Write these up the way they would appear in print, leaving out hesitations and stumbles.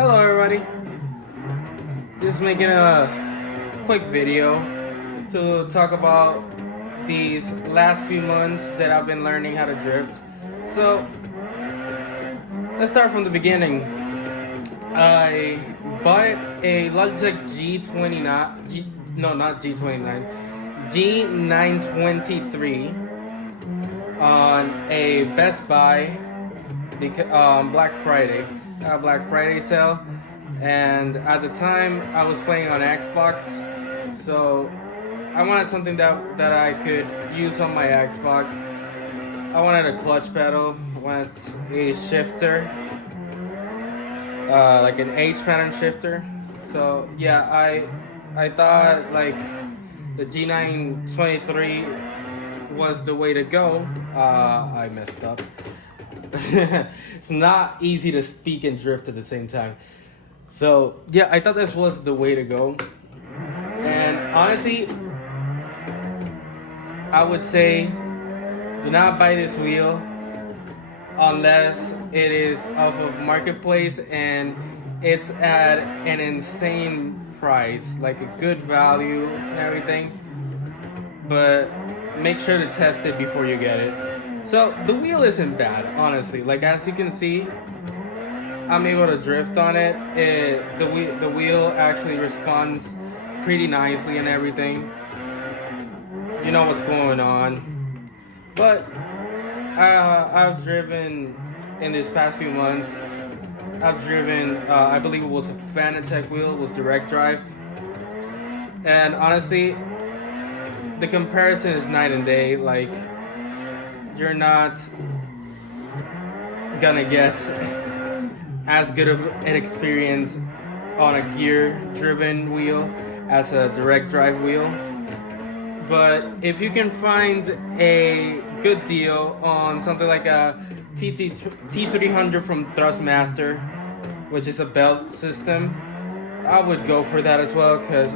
Hello everybody, just making a quick video to talk about these last few months that I've been learning how to drift. So let's start from the beginning. I bought a Logitech G29, no not G29, G923 on a Best Buy Black Friday. Black Friday sale, and at the time I was playing on Xbox, so I wanted something that I could use on my Xbox. I wanted a clutch pedal, I wanted a shifter, like an H pattern shifter. So yeah, I thought like the G923 was the way to go. I messed up. It's not easy to speak and drift at the same time. So yeah, I thought this was the way to go. And honestly, I would say do not buy this wheel unless it is off of Marketplace and it's at an insane price, like a good value and everything. But make sure to test it before you get it. So the wheel isn't bad, honestly. Like as you can see, I'm able to drift on it. The wheel actually responds pretty nicely and everything. You know what's going on. But I've driven in these past few months. I've driven, I believe it was a Fanatec wheel, it was direct drive. And honestly, the comparison is night and day. Like, you're not gonna get as good of an experience on a gear driven wheel as a direct drive wheel. But if you can find a good deal on something like a T300 from Thrustmaster, which is a belt system, I would go for that as well, because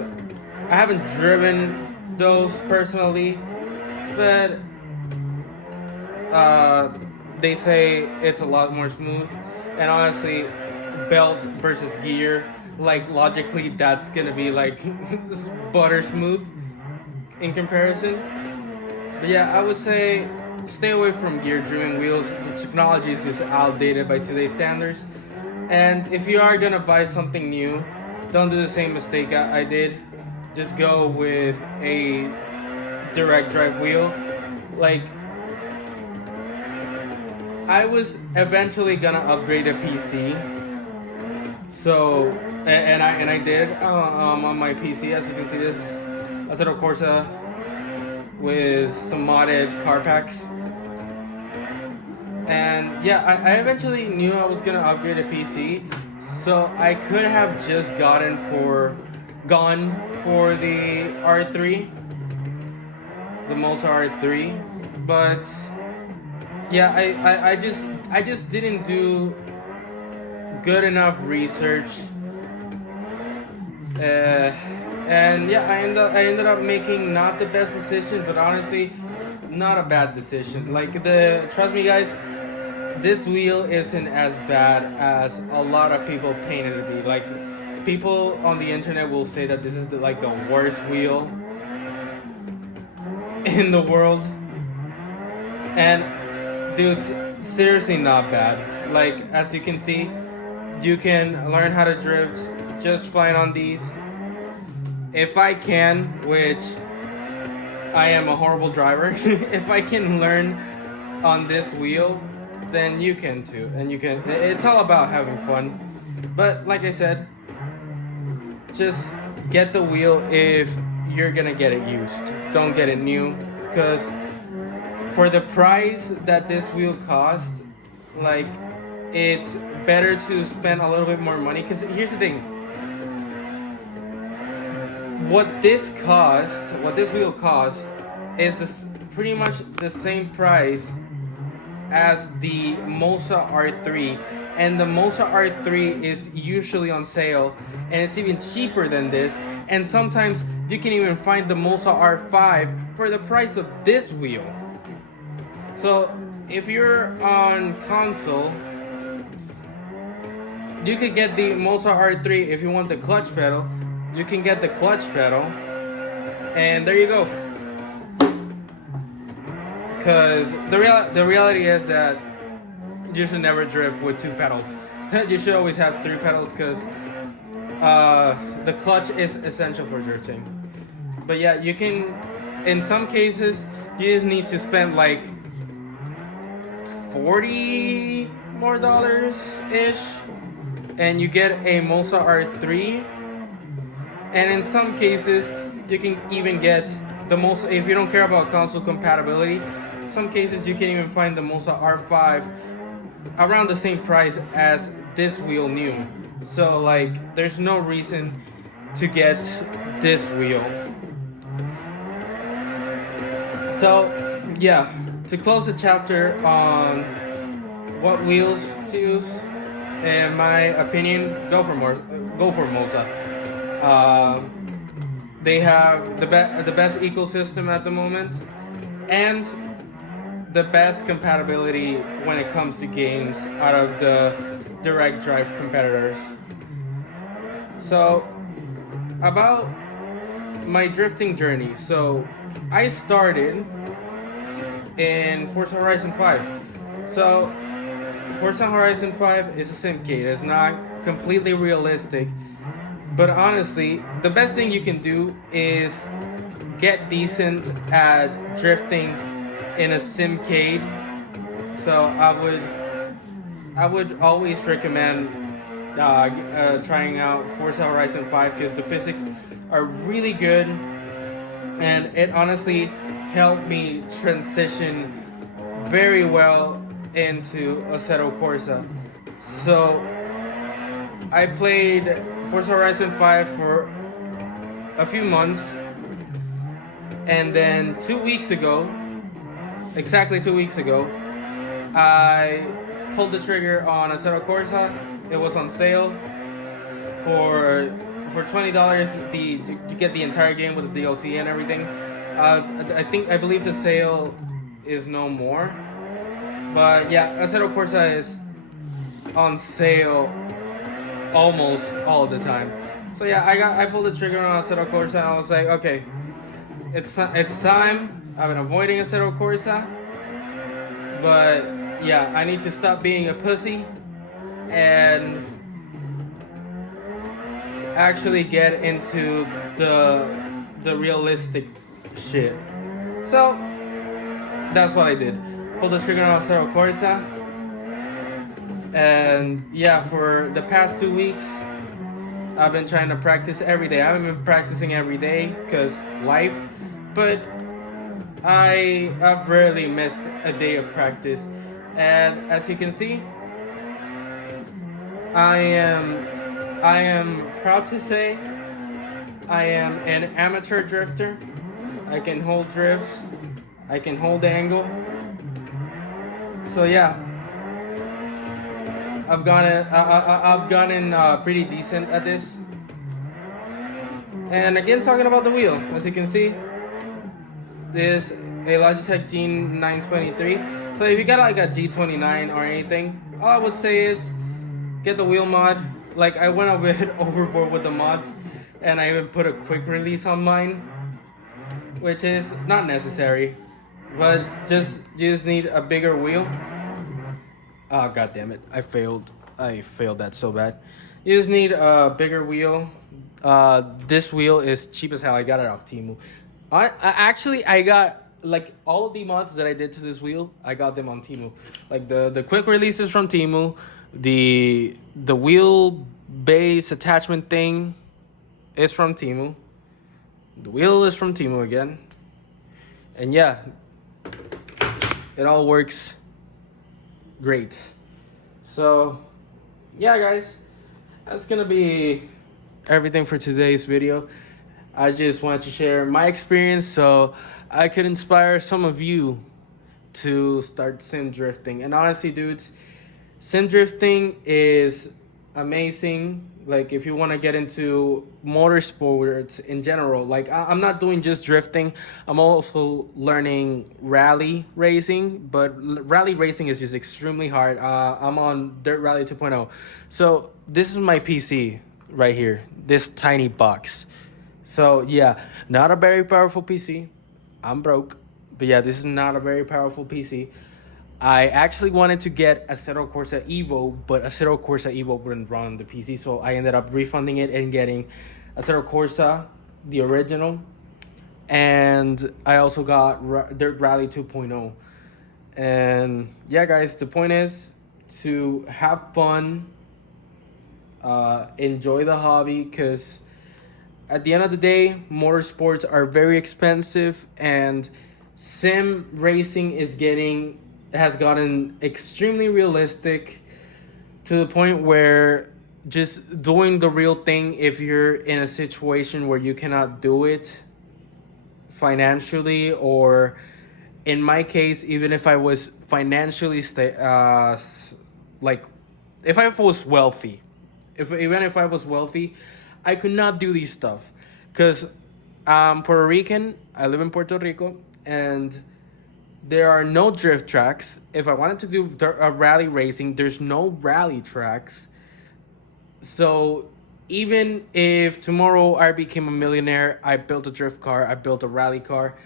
I haven't driven those personally, but they say it's a lot more smooth. And honestly, belt versus gear, like logically that's gonna be like butter smooth in comparison. But yeah, I would say stay away from gear driven wheels. The technology is just outdated by today's standards. And if you are gonna buy something new, don't do the same mistake I did. Just go with a direct drive wheel. Like, I was eventually gonna upgrade a PC, so and I did on my PC. As you can see, this is Assetto Corsa with some modded car packs. And yeah, I eventually knew I was gonna upgrade a PC, so I could have just gone for the R3, the Mosa R3, but yeah, I just didn't do good enough research, and yeah, I ended up making not the best decision, but honestly, not a bad decision. Like, trust me guys, this wheel isn't as bad as a lot of people paint it to be. Like, people on the internet will say that this is the worst wheel in the world, and dude, seriously not bad. Like, as you can see, you can learn how to drift just fine on these. If I can, which I am a horrible driver, if I can learn on this wheel, then you can too. And you can, it's all about having fun. But like I said, just get the wheel if you're gonna get it used. Don't get it new, because for the price that this wheel costs, like, it's better to spend a little bit more money. Because here's the thing, what this wheel costs is pretty much the same price as the Mosa R3, and the Mosa R3 is usually on sale, and it's even cheaper than this. And sometimes you can even find the Mosa R5 for the price of this wheel. So if you're on console, you could get the Moza R3 if you want the clutch pedal. You can get the clutch pedal, and there you go. Because the reality is that you should never drift with 2 pedals. You should always have 3 pedals, because the clutch is essential for drifting. But yeah, you can, in some cases, you just need to spend like $40 more ish, and you get a Moza R3. And in some cases, you can even get the Moza, if you don't care about console compatibility, in some cases you can even find the Moza R5 around the same price as this wheel new. So like, there's no reason to get this wheel. So yeah, to close the chapter on what wheels to use, in my opinion, go for Moza. They have the best ecosystem at the moment, and the best compatibility when it comes to games out of the direct drive competitors. So, about my drifting journey. So, I started in Forza Horizon 5. So, Forza Horizon 5 is a simcade. It's not completely realistic. But honestly, the best thing you can do is get decent at drifting in a simcade. So I would always recommend trying out Forza Horizon 5, because the physics are really good, and it honestly helped me transition very well into Assetto Corsa. So I played Forza Horizon 5 for a few months, and then 2 weeks ago, exactly 2 weeks ago, I pulled the trigger on Assetto Corsa. It was on sale for $20. You get the entire game with the DLC and everything. I believe the sale is no more, but yeah, Assetto Corsa is on sale almost all the time. So yeah, I pulled the trigger on Assetto Corsa, and I was like, okay, it's time. I've been avoiding Assetto Corsa, but yeah, I need to stop being a pussy and actually get into the realistic shit. So that's what I did. Pulled the trigger on Assetto Corsa. And yeah, for the past 2 weeks, I've been trying to practice every day. I haven't been practicing every day because life, but I've rarely missed a day of practice. And as you can see, I am proud to say I am an amateur drifter. I can hold drifts. I can hold angle. So yeah, I've gotten pretty decent at this. And again, talking about the wheel, as you can see, this is a Logitech G923. So if you got like a G29 or anything, all I would say is get the wheel mod. Like, I went a bit overboard with the mods, and I even put a quick release on mine, which is not necessary, but you just need a bigger wheel. Oh, god damn it. I failed that so bad. You just need a bigger wheel. This wheel is cheap as hell. I got it off Temu. I got like all of the mods that I did to this wheel, I got them on Temu. Like the quick releases from Temu, the wheel base attachment thing is from Temu. The wheel is from Temu again. And yeah, it all works great. So yeah, guys, that's gonna be everything for today's video. I just wanted to share my experience so I could inspire some of you to start sim drifting. And honestly, dudes, sim drifting is amazing. Like if you want to get into motorsports in general, like I'm not doing just drifting. I'm also learning rally racing, but rally racing is just extremely hard. I'm on Dirt Rally 2.0. So this is my PC right here, this tiny box. So yeah, not a very powerful PC. I'm broke, but yeah, this is not a very powerful PC. I actually wanted to get Assetto Corsa Evo, but Assetto Corsa Evo wouldn't run on the PC, so I ended up refunding it and getting Assetto Corsa, the original, and I also got Dirt Rally 2.0. And yeah, guys, the point is to have fun, enjoy the hobby, because at the end of the day, motorsports are very expensive, and sim racing has gotten extremely realistic to the point where just doing the real thing, if you're in a situation where you cannot do it financially, or in my case, even if I was financially like if I was wealthy, if even if I was wealthy, I could not do these stuff, because I'm Puerto Rican. I live in Puerto Rico, and there are no drift tracks. If I wanted to do rally racing, there's no rally tracks. So even if tomorrow I became a millionaire, I built a drift car, I built a rally car,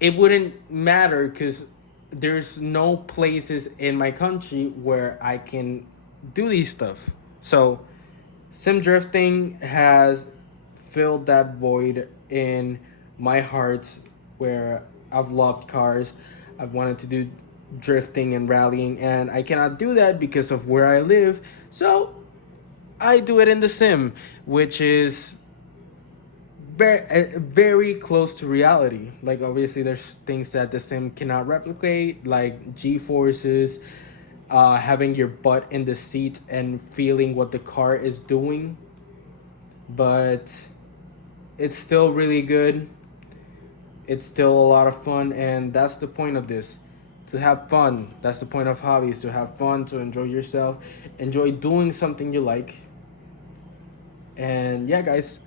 it wouldn't matter, because there's no places in my country where I can do these stuff. So sim drifting has filled that void in my heart, where I've loved cars. I've wanted to do drifting and rallying, and I cannot do that because of where I live. So I do it in the sim, which is very close to reality. Like obviously, there's things that the sim cannot replicate, like G forces, having your butt in the seat and feeling what the car is doing. But it's still really good. It's still a lot of fun, and that's the point of this, to have fun. That's the point of hobbies, to have fun, to enjoy yourself, enjoy doing something you like. And yeah, guys,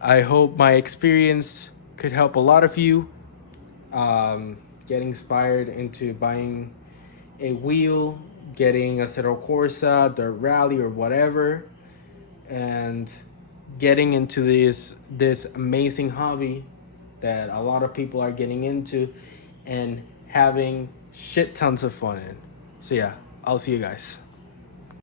I hope my experience could help a lot of you get inspired into buying a wheel, getting a Assetto Corsa, the rally, or whatever, and getting into this amazing hobby that a lot of people are getting into and having shit tons of fun in. So yeah, I'll see you guys.